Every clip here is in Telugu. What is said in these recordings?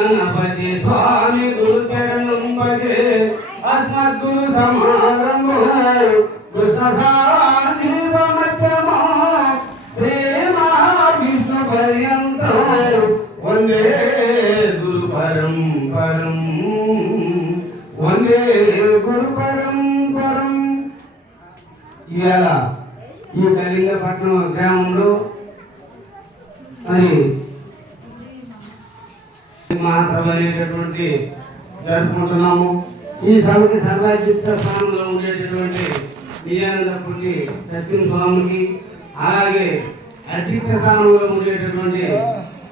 గణపతి స్వామి గురు చరణం భజే అస్మద్గురు సమారంభ కృష్ణ సాధిపమధ్యమా శ్రీ మహావిష్ణు పర్యంతం వందే గురు పరంపరం వందే గురు పరంపరం. ఇవాళ ఈ కళింగపట్నం గ్రామంలో మరి మహాసభ అనేటటువంటి జరుపుకుంటున్నాము. ఈ సభకి సర్వాధ్యక్ష స్థానంలో ఉండేటటువంటి నిజానందపురి సత్యం స్వామికి, అలాగే అధ్యక్ష స్థానంలో ఉండేటటువంటి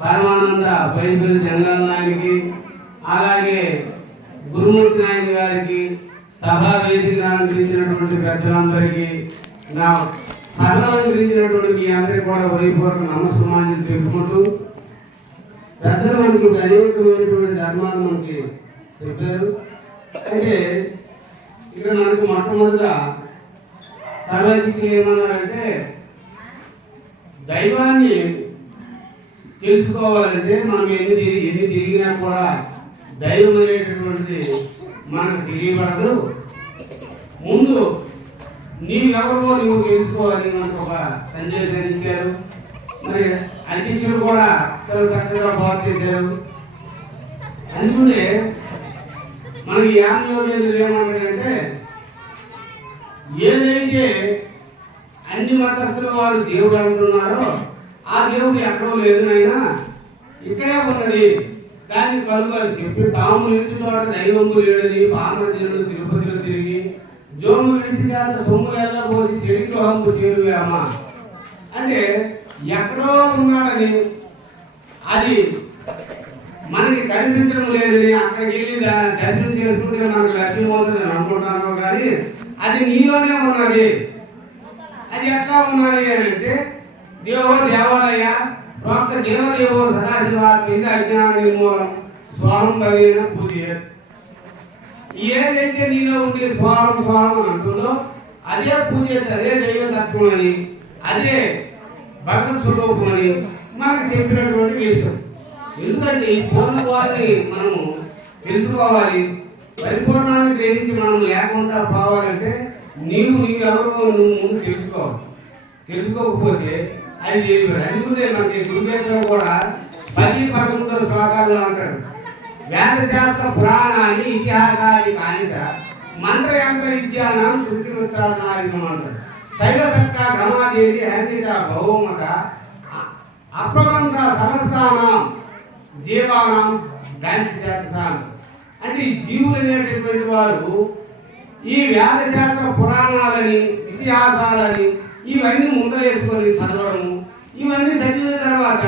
పరమానంద బైబిల్ జంగల్ నాయకుడికి, అలాగే గురుమూర్తి నాయక్ గారికి, సభా వేదిక అలంకరించినటువంటి పెద్దలందరికీ, నా సభలంకరించినటువంటి మీ అందరికీ కూడా హృదయపూర్వక నమస్కారాలు తెలుపుకుంటూ, పెద్దలు మనకి అనేకమైనటువంటి ధర్మాలు మనకి చెప్పారు. అయితే ఇక్కడ మనకు మొట్టమొదటిగా సర్వాధ్యక్ష ఏమన్నారంటే, దైవాన్ని తెలుసుకోవాలంటే మనం ఎన్ని తిరిగినా కూడా దైవం అనేటటువంటిది మనకు తెలియబడదు. ముందు నీవెవరో నువ్వు తెలుసుకోవాలని మనకు ఒక సందేశాన్ని ఇచ్చారు. మరి అధ్యక్షుడు కూడా చాలా చక్కగా బాగా చేశారు. అందుకనే మనకి యాజ్ఞవల్క్యుడు ఏమంటాడంటే, ఏదైతే అన్ని మతస్థులు వారు దేవుడు అంటున్నారో ఆ దేవుడు ఎక్కడో లేదు నాయనా, ఇక్కడే ఉన్నది, దాన్ని కలుగు అని చెప్పి తాము నిలిచి చోట దైవము లేడని పామరుడు తిరుపతిలో తిరిగి జోము విడిసి చేత సొమ్ములలో పోసి చెడికి హంపు చేరువేమా అంటే ఎక్కడో ఉన్నాడని, అది మనకి కనిపించడం లేదని అక్కడికి వెళ్ళి దర్శనం చేసుకుంటే మనకు లభ్యం అవుతుందని అనుకుంటాను. కానీ అది నీలోనే ఉన్నది. అది ఎట్లా ఉన్నది అని అంటే, దేవో దేవాలయ ప్రోక్త జీవదేవో సదాశివాత్మిక అజ్ఞాన నిర్మూలం స్వాహం భవేన పూజ. ఏదైతే నీలో ఉండే స్వాహం స్వాహం అని అంటుందో అదే పూజ, అదే దైవతత్వం అని, అదే భగవత్ స్వరూపం అని మనకు చెప్పినటువంటి విషయం. ఎందుకంటే ఈ పూర్ణ వారిని మనము తెలుసుకోవాలి. పరిపూర్ణాన్ని గ్రహించి మనం లేకుండా పోవాలంటే నీవెవరో నువ్వు ముందు తెలుసుకోవాలి. తెలుసుకోకపోతే అది తెలియదు. అందుకుంటే మనకి గురువేదలో కూడా 10-11 శ్లోకాలు అంటాడు, వేదశాస్త్ర పురాణాన్ని ఇతిహాసాన్ని కానిస మంత్రయంత్ర విద్యానం శృతి ఉచ్చారణాధికం అంటాడు. శైవసక్క ఘమాదేవి హరిచ బహుమత అప్రవంత సమస్తానం జీవానం శాంతి శాంతిశాంతి. అంటే ఈ జీవులు అనేటటువంటి వారు ఈ వేదశాస్త్ర పురాణాలని ఇతిహాసాలని ఇవన్నీ ముందరేసుకొని చదవడము, ఇవన్నీ చదివిన తర్వాత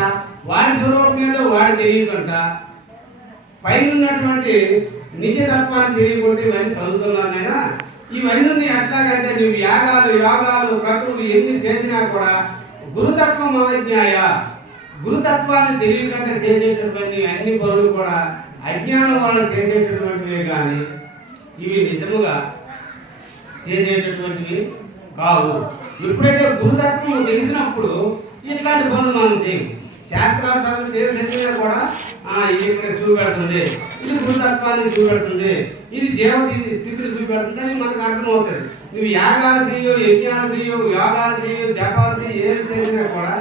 వాడి స్వరూపం మీద వాడు తెలియకుండా పైన ఉన్నటువంటి నిజతత్వాన్ని తెలియకుండా ఇవన్నీ చదువుతున్నానైనా ఇవన్నీ ఎట్లాగంటే నువ్వు యాగాలు క్రతువులు ఎన్ని చేసినా కూడా గురుతత్వం అవజ్ఞాయ, గురుతత్వాన్ని తెలియకుండా చేసేటటువంటి అన్ని పనులు కూడా అజ్ఞానం వలన చేసేటటువంటివే కానీ ఇవి నిజముగా చేసేటటువంటివి కావు. ఎప్పుడైతే గురుతత్వం తెలిసినప్పుడు ఇట్లాంటి పనులు మనం చేయం. శాస్త్రాలు చదివినా కూడా ఇది ఇక్కడ చూపెడుతుంది, ఇది గురుతత్వాన్ని చూపెడుతుంది, ఇది జీవతి స్థితిని చూపెడుతుంది అని మనకు అర్థమవుతుంది. నువ్వు యాగాలు చేయో, యజ్ఞాలు చేయో, యోగాలు చేయో, జపాలు చేయో, ఏమి చేసినా కూడా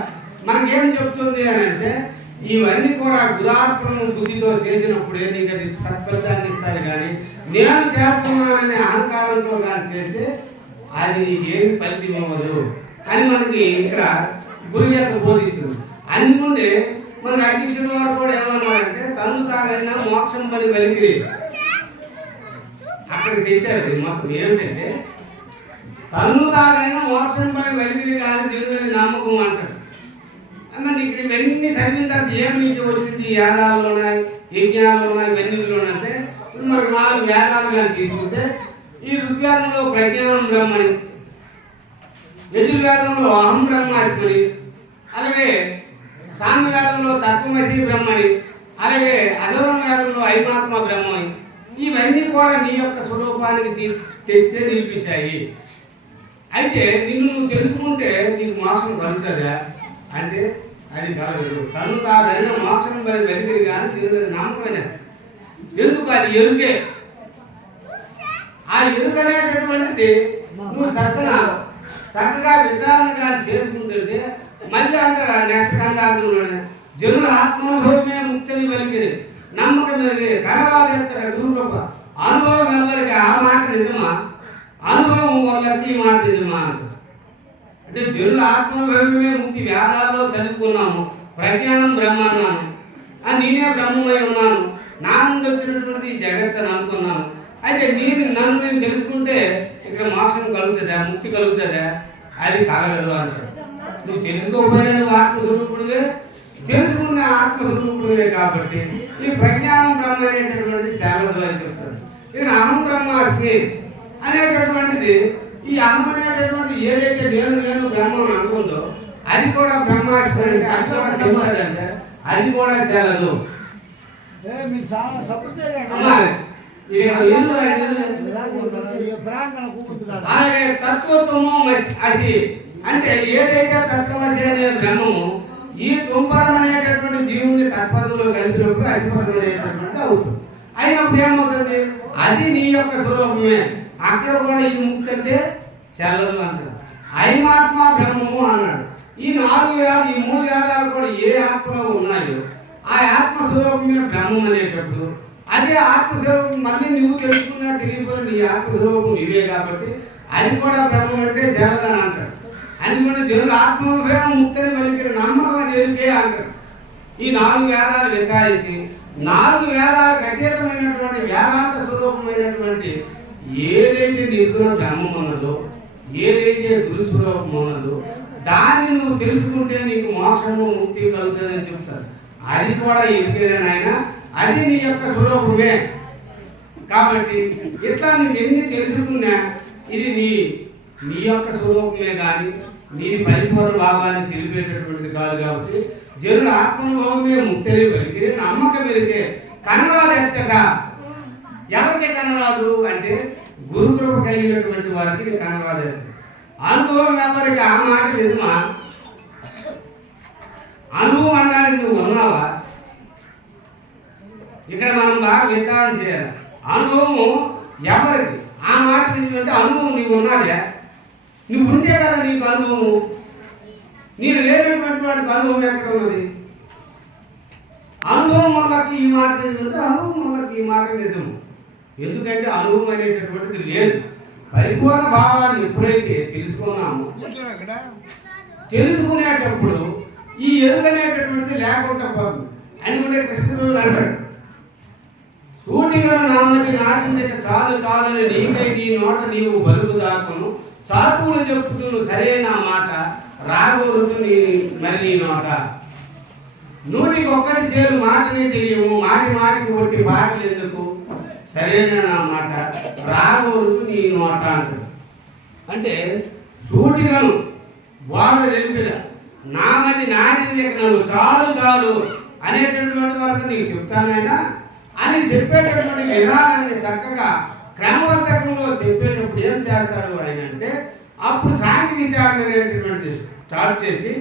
మనకేం చెప్తుంది అని అంటే, ఇవన్నీ కూడా గురార్పణ బుద్ధితో చేసినప్పుడే నీకు అది సత్ఫలితాన్ని ఇస్తారు. కానీ నేను చేస్తున్నాననే అహంకారంతో కానీ చేస్తే అది నీకేమి ఫలితం ఇవ్వదు అని మనకి ఇక్కడ గురువు యొక్క బోధిస్తుంది. అందుకుంటే మన అధ్యక్షుడు వారు కూడా ఏమన్నారంటే, తను తాగైనా మోక్షం పని వెలిగిరి అక్కడికి తెచ్చారు. మొత్తం ఏమిటంటే, తను తాగైనా మోక్షం పని వెలిగిరి కానీ దేవుని నమ్మకం అంటారు. అన్న ఇక్కడ ఇవన్నీ చదివిన తర్వాత ఏమి నీకు వచ్చింది? యాగాలు ఉన్నాయి, యజ్ఞాలు ఉన్నాయి, ఇవన్నీ అంటే మనకు 4 వేదాలు కానీ తీసుకుంటే, ఈ ఋగ్వేదంలో ప్రజ్ఞానం బ్రహ్మని, యజుర్వేదంలో అహం బ్రహ్మాస్మని, అలాగే సాంగవేదంలో తత్వమసి బ్రహ్మని, అలాగే అధర్వ వేదంలో ఐమాత్మ బ్రహ్మని, ఇవన్నీ కూడా నీ యొక్క స్వరూపానికి తెచ్చే నిలిపేశాయి. అయితే నిన్ను నువ్వు తెలుసుకుంటే నీకు మోక్షం కలుగుతుందా అంటే అది కలగదు. తను తాదైన మోక్షం మరి వెలిగిరి కానీ తిరిగి నమ్మకమైన ఎందుకు అది ఎరుకే. ఆ ఎరుక అనేటటువంటిది నువ్వు చక్కగా విచారణ కానీ చేసుకుంటుంటే మళ్ళీ అంటాడు నెక్స్ట్ కందార్థంలోనే జనుల ఆత్మానుభవమే ముక్తిని వెలిగిరి నమ్మకం మెరుగు కనరాదచ్చర గురుకృప. అనుభవం ఎవరికి ఆ మాట నిజమా, అనుభవం వాళ్ళకి ఈ మాట నిజమా అంటే జనుల ఆత్మానుభవమే ముక్తి. వేదాల్లో చదువుకున్నాము ప్రజ్ఞానం బ్రహ్మ అన్నాను, నేనే బ్రహ్మమై ఉన్నాను, నా నుండి వచ్చినటువంటి ఈ జగత్ అని అనుకున్నాను. అయితే నన్ను నేను తెలుసుకుంటే ఇక్కడ మోక్షం కలుగుతుందా, ముక్తి కలుగుతుందా? అది కలగదు అంటాడు. నువ్వు తెలుసుకోకపోయినా నువ్వు ఆత్మస్వరూపుడివే, తెలుసుకున్న ఆత్మస్వరూపుడివే కాబట్టి ఈ ప్రజ్ఞానం బ్రహ్మ అనేటటువంటిది చాలదు అని చెప్తాడు. ఇక్కడ అహం బ్రహ్మాస్మి అనేటటువంటిది, ఈ అహం అనేటటువంటి ఏదైతే నేను బ్రహ్మ అని అనుకుందో అది కూడా బ్రహ్మాస్మి అంటే అది కూడా చెప్పాలంటే అది కూడా చాలదు. అలాగే తత్వత్వము అసి అంటే ఏదైతే తత్వమసి అనే బ్రహ్మము ఈ తుంపరం అనేటటువంటి జీవుని తత్పదంలో కలిపినప్పుడు అసిపదం అనేటటువంటి అవుతుంది. అయినప్పుడు ఏమవుతుంది? అది నీ యొక్క స్వరూపమే. అక్కడ కూడా ఇది ముక్తి అంటే చెల్లదు అంటారు. ఐమాత్మ బ్రహ్మము అన్నాడు. ఈ 4 వేదాలు, ఈ 3 వేదాలు కూడా ఏ ఆత్మలో ఉన్నాయో ఆ ఆత్మస్వరూపమే బ్రహ్మం అనేటప్పుడు అదే ఆత్మస్వరూపం మళ్ళీ నువ్వు తెలుసుకున్నా తెలియకపోయినా నీ ఆత్మస్వరూపం నీవే కాబట్టి అది కూడా బ్రహ్మం అంటే చెల్లదని అంటారు. అందుకని దేవుడు ఆత్మోభయం ముక్తిని వెలిగిన నమ్మకం అని ఎరుకే అంటారు. ఈ 4 వేదాలు విచారించి 4 వేదాలకు అతీతమైనటువంటి వేదాంత స్వరూపమైనటువంటి ఏదైతే నిర్గుణ బ్రహ్మం ఉన్నదో, ఏదైతే గురుస్వరూపం ఉన్నదో దాన్ని నువ్వు తెలుసుకుంటే నీకు మోక్షము ముక్తి కలుగుతుందని చెప్తారు. అది కూడా ఎరికేనైనా అది నీ యొక్క స్వరూపమే. కాబట్టి ఇట్లా నువ్వు ఎన్ని తెలుసుకున్నా ఇది నీ యొక్క స్వరూపమే కానీ నీ పరిపూర్ణ భావాన్ని తెలిపేటటువంటిది కాదు. కాబట్టి జనుల ఆత్మనుభవమే ముక్తి వెలికి నమ్మకం వెలికే కనరాదు ఎచ్చక. ఎవరికి కనరాదు అంటే గురుకృప కలిగినటువంటి వారికి కనరాదు ఎచ్చక. అనుభవం ఎవరికి ఆ మాట నిజమా? అనుభవం అనడానికి నువ్వు ఉన్నావా? ఇక్కడ మనం బాగా విచారణ చేయాలి. అనుభవము ఎవరికి ఆ మాట నిజమంటే అనుభవం నీవు ఉన్నదే, నువ్వు ఉంటే కదా నీకు అనుభవము. నేను లేనటువంటి వాడికి అనుభవం ఎక్కడ ఉన్నది? అనుభవం వల్లకి ఈ మాట నిజమంటే అనుభవం వల్లకి ఈ మాట నిజము. ఎందుకంటే అనుభవం అనేటటువంటిది లేదు. పరిపూర్ణ భావాన్ని ఎప్పుడైతే తెలుసుకున్నామో తెలుసుకునేటప్పుడు ఈ ఎరుగనేటటువంటిది లేకుండా పోతుంది. అనుకుంటే కృష్ణుడు అంటాడు, సూటిగా నామది నాటింది చాలు చాలు నీకై నీ నోట నీవు బలుగు దాకును చాటువులు చెప్పుతును సరైన మాట రాగోరుతు నీ మరి నోట. 100కి చేరు మాటనే తెలియము మాటి మాటికి ఒట్టి పాటలు ఎందుకు సరైన నా మాట రాగోరుతు నీ నోట అంటాడు. అంటే సూటిగాను వాళ్ళు తెలిపిద నామది నాటింది నువ్వు చాలు చాలు అనేటటువంటి వరకు నీకు చెప్తానైనా అని చెప్పేటటువంటి విధానాన్ని చక్కగా క్రమబద్ధకంలో చెప్పేటప్పుడు ఏం చేస్తాడు ఆయన అంటే అప్పుడు సాంఘిక విచారణ అనేటటువంటిది స్టార్ట్ చేసి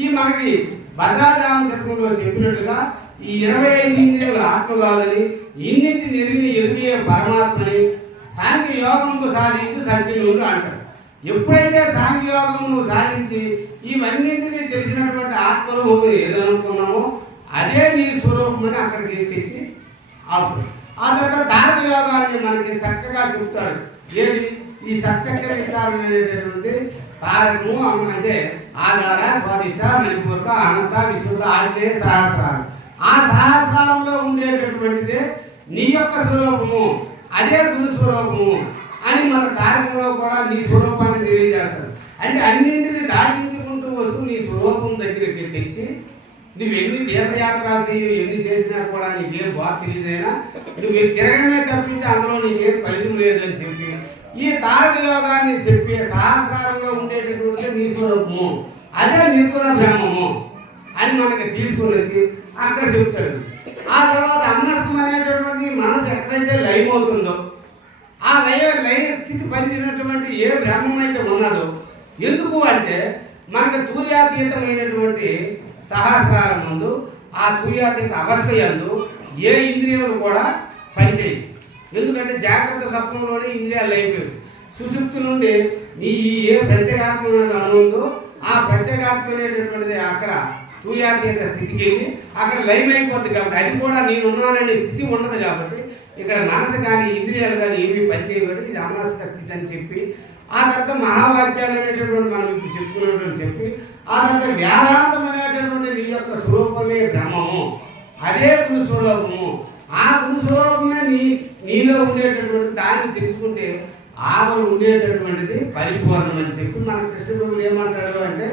ఈ మనకి భద్రాద్రామ శతకంలో చెప్పినట్లుగా ఈ 25 ఇంద్రియులు ఆత్మ కాదని ఇన్నింటిని ఎరిగే పరమాత్మని సాంఘిక యోగంకు సాధించి సంచలనుడు అంటాడు. ఎప్పుడైతే సాంఘిక యోగం నువ్వు సాధించి ఇవన్నింటినీ తెలిసినటువంటి ఆత్మనుభవం ఏదనుకున్నామో అదే నీ స్వరూపం అని అక్కడికి తెచ్చి అప్పుడు ఆ తర్వాత తారక యోగాన్ని మనకి చక్కగా చెప్తాడు. ఏది ఈ సత్యక్ర విచారణ అనేటటువంటి తారకము అంటే ఆధార స్వాదిష్ట మణిపూర్త అనంత విశ్వత ఆదిత్య సహస్రాలు. ఆ సహస్రాలంలో ఉండేటటువంటిదే నీ యొక్క స్వరూపము, అదే గురు స్వరూపము అని మన తారకంలో కూడా నీ స్వరూపాన్ని తెలియజేస్తాడు. అంటే అన్నింటినీ దాటించుకుంటూ వస్తూ నీ స్వరూపం దగ్గరికి తెచ్చి నువ్వు ఎన్ని తీర్థయాత్రలు చేయి ఎన్ని చేసినా కూడా నీకేం బాగా తెలియదైనా నువ్వు తిరగడమే తప్పించి అందులో నీకేం ఫలితం లేదని చెప్పి ఈ తారక యోగాన్ని చెప్పి సహస్రారంలో ఉండేటటువంటి నీ స్వరూపము అదే నిర్గుణ బ్రహ్మము అని మనకి తీసుకుని వచ్చి అక్కడ చెప్తాడు. ఆ తర్వాత అన్నస్థం అనేటటువంటి మనసు ఎక్కడైతే లయం అవుతుందో ఆ లయ స్థితి పొందినటువంటి ఏ బ్రహ్మం అయితే ఉన్నదో ఎందుకు అంటే మనకి తూర్యాతీతమైనటువంటి సహస్రాల ముందు ఆ తుర్యాతీత అవస్థ యందు ఏ ఇంద్రియములు కూడా పనిచేయి. ఎందుకంటే జాగ్రత్త స్వప్నంలోనే ఇంద్రియాలు అయిపోయి సుషుప్తి నుండి నీ ఏ ప్రత్యేగాత్మ అనుందో ఆ ప్రత్యేగాత్మ అనేటటువంటిది అక్కడ తుర్యాతీత స్థితికి వెళ్ళి అక్కడ లైవ్ అయిపోద్ది. కాబట్టి అది కూడా నేనున్నాననే స్థితి ఉండదు. కాబట్టి ఇక్కడ మనసు కానీ ఇంద్రియాలు కానీ ఏమీ పనిచేయబడి ఇది అమనస్క స్థితి అని చెప్పి ఆ తర్వాత మహావాక్యాలు అనేటటువంటి మనం ఇప్పుడు చెప్పుకున్నటువంటి చెప్పి ఆ తర్వాత వేదాంతం అనేటటువంటి నీ యొక్క స్వరూపమే బ్రహ్మము, అదే గురు స్వరూపము. ఆ గురు స్వరూపమే నీలో ఉండేటటువంటి దాన్ని తెలుసుకుంటే ఆలో ఉండేటటువంటిది పరిపూర్ణం అని చెప్పి మన కృష్ణుడు ఏమంటాడు అంటే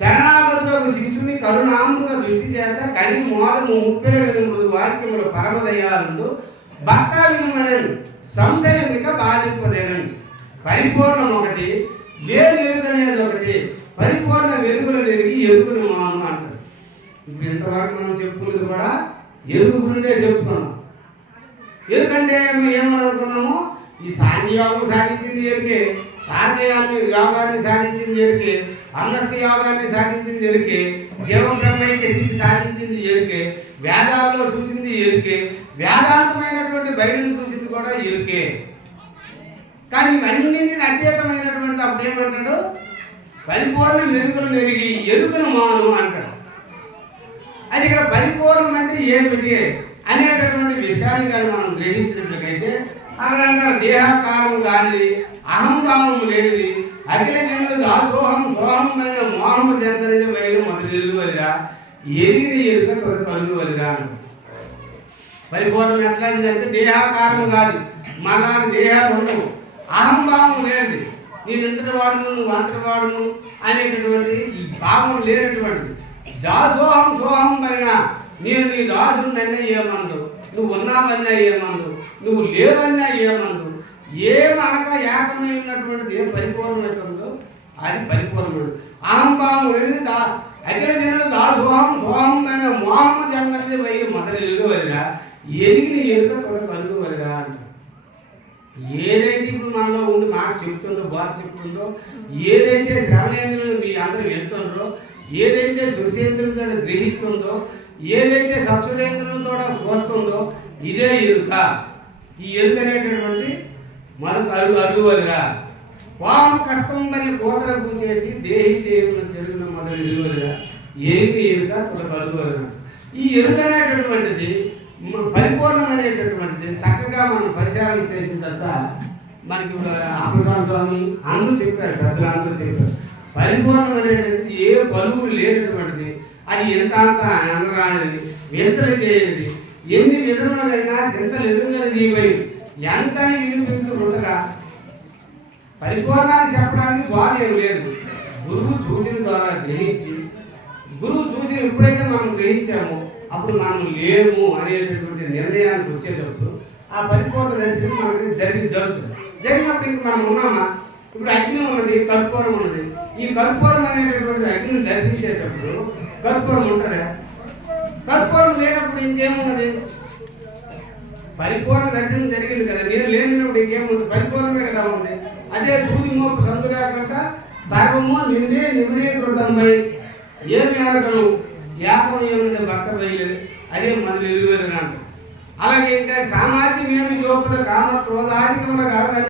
శరణాగతులకు శిష్యుని కరుణామృత దృష్టి చేత కని మోదము 38 వాక్యములు పరమదయాలు భక్త వినుమనని సంశయమిక బాధింపదేనని. పరిపూర్ణం ఒకటి, లేని ఎరుకనేది ఒకటి, పరిపూర్ణ వెలుగులు ఎరిగి ఎరుగుని మాను అంటారు. ఇప్పుడు ఇంతవరకు మనం చెప్పుకున్నది కూడా ఎరుగు గురిండే చెప్పుకున్నాం. ఎందుకంటే ఏమనుకున్నాము, ఈ సాంఖ్యయోగం సాధించింది ఎరికే, తార్కయాన్ని యోగాన్ని సాధించింది ఎరికే, అన్నస్క యోగాన్ని సాధించింది ఎరికే, జీవం బ్రహ్మైక్య స్థితి సాధించింది ఎరికే, వేదాల్లో సూచింది ఎరికే, వేదాంతమైనటువంటి బయలుని సూచింది కూడా ఎరికే. కానీ ఇవన్నింటిని అతీతమైనటువంటి అప్పుడు ఏమంటాడు, పరిపూర్ణ మెరుగులు నెరిగి ఎరుకను మాను అంటాడు. అది ఇక్కడ పరిపూర్ణం అంటే ఏమిటి అనేటటువంటి విషయాన్ని కానీ మనం గ్రహించినట్లయితే అక్కడ దేహకారము కానిది, అహంభావము లేనిది, అఖిల జనుడు దాసోహం సోహం అనే మోహము చెందని బయలు మొదలు వదిరా ఎరిగిన ఎరుక తొలి వదిరా. పరిపూర్ణం ఎట్లాంటిదంటే దేహాకారము కాదు, మళ్ళా దేహాలు ఉండవు, అహంభావం లేనిది, నేను ఎంతటి వాడును నువ్వు అంతటి వాడును అనేటటువంటి ఈ భావం లేనటువంటిది. దాసోహం సోహం పైన నేను నీ దాసుడినన్నా ఏమందు, నువ్వు ఉన్నావన్నా ఏమందు, నువ్వు లేవన్నా ఏమందు, ఏమనక ఏకమై ఉన్నటువంటిది ఏ పరిపూర్ణమైనటువంటిదో అది పరిపూర్ణమైనది. అహంభావం వెళ్ళి అఖిల జనుడు దాసోహం సోహం పైన మోహము జంగతి వైరు మొదలు ఎలుగవదిరా ఎరిగిన ఎరుక తొడ కలుగవదిరా అంటారు. ఏదైతే ఇప్పుడు మనలో ఉండి మాట చెప్తుందో బాధ చెప్తుందో, ఏదైతే శ్రవణేంద్రులు మీ అందరూ వింటుండ్రో, ఏదైతే శృషేంద్రులతో గ్రహిస్తుందో, ఏదైతే సత్సురేంద్రులతో చూస్తుందో ఇదే ఎరుక. ఈ ఎరుక అనేటటువంటి మనకు అరుగువదిరా. వాహం కష్టం మరి కోతల కూర్చేటి దేహి దేవుని తెలుగున మొదలు ఎరుగువదిరా ఏమి ఎరుక తొలకు అరుగువదిరా. ఈ ఎరుక అనేటటువంటిది పరిపూర్ణమైనటువంటిది చక్కగా మనం పరిశీలన చేసిన తర్వాత మనకి అప్పసాల స్వామి అందరూ చెప్పారు, పెద్దలు అందరూ చెప్పారు. పరిపూర్ణమైనటువంటిది ఏ పలువురు లేనటువంటిది, అది ఎంత అంత అనరానిది, వింతలు చేయనిది, ఎన్ని విధములైనా చింతలు ఎదురుగని నీవై ఎంతని వినిపించుకుంటగా పరిపూర్ణాన్ని చెప్పడానికి బాధ ఏం లేదు. గురువు చూసిన ద్వారా గ్రహించి, గురువు చూసి ఎప్పుడైతే మనం గ్రహించామో అప్పుడు మనం లేము అనేటటువంటి నిర్ణయానికి వచ్చేటప్పుడు ఆ పరిపూర్ణ దర్శనం మనకి జరుగుతుంది. జరిగినప్పుడు ఇంక మనం ఉన్నామా, ఇప్పుడు అగ్ని ఉన్నది, కర్పూరం ఉన్నది. ఈ కర్పూరం అనేటటువంటి అగ్నిని దర్శించేటప్పుడు కర్పూరం ఉంటుందా? కర్పూరం లేనప్పుడు ఇంకేమున్నది? పరిపూర్ణ దర్శనం జరిగింది కదా, నేను లేనప్పుడు ఇంకేముంది? పరిపూర్ణమే కదా ఉంది. అదే సూది మోపు సందు లేకుండా సర్వము నిండే నిమిడే కృతంపై ఏమి అనగను యాపం ఏముంది భక్త బయలు అదే మొదలు ఎలుగుదని అంటారు. అలాగే ఇంకా సామాజిక ఏమి చూపుడు కామ క్రోధాధికముల కాదని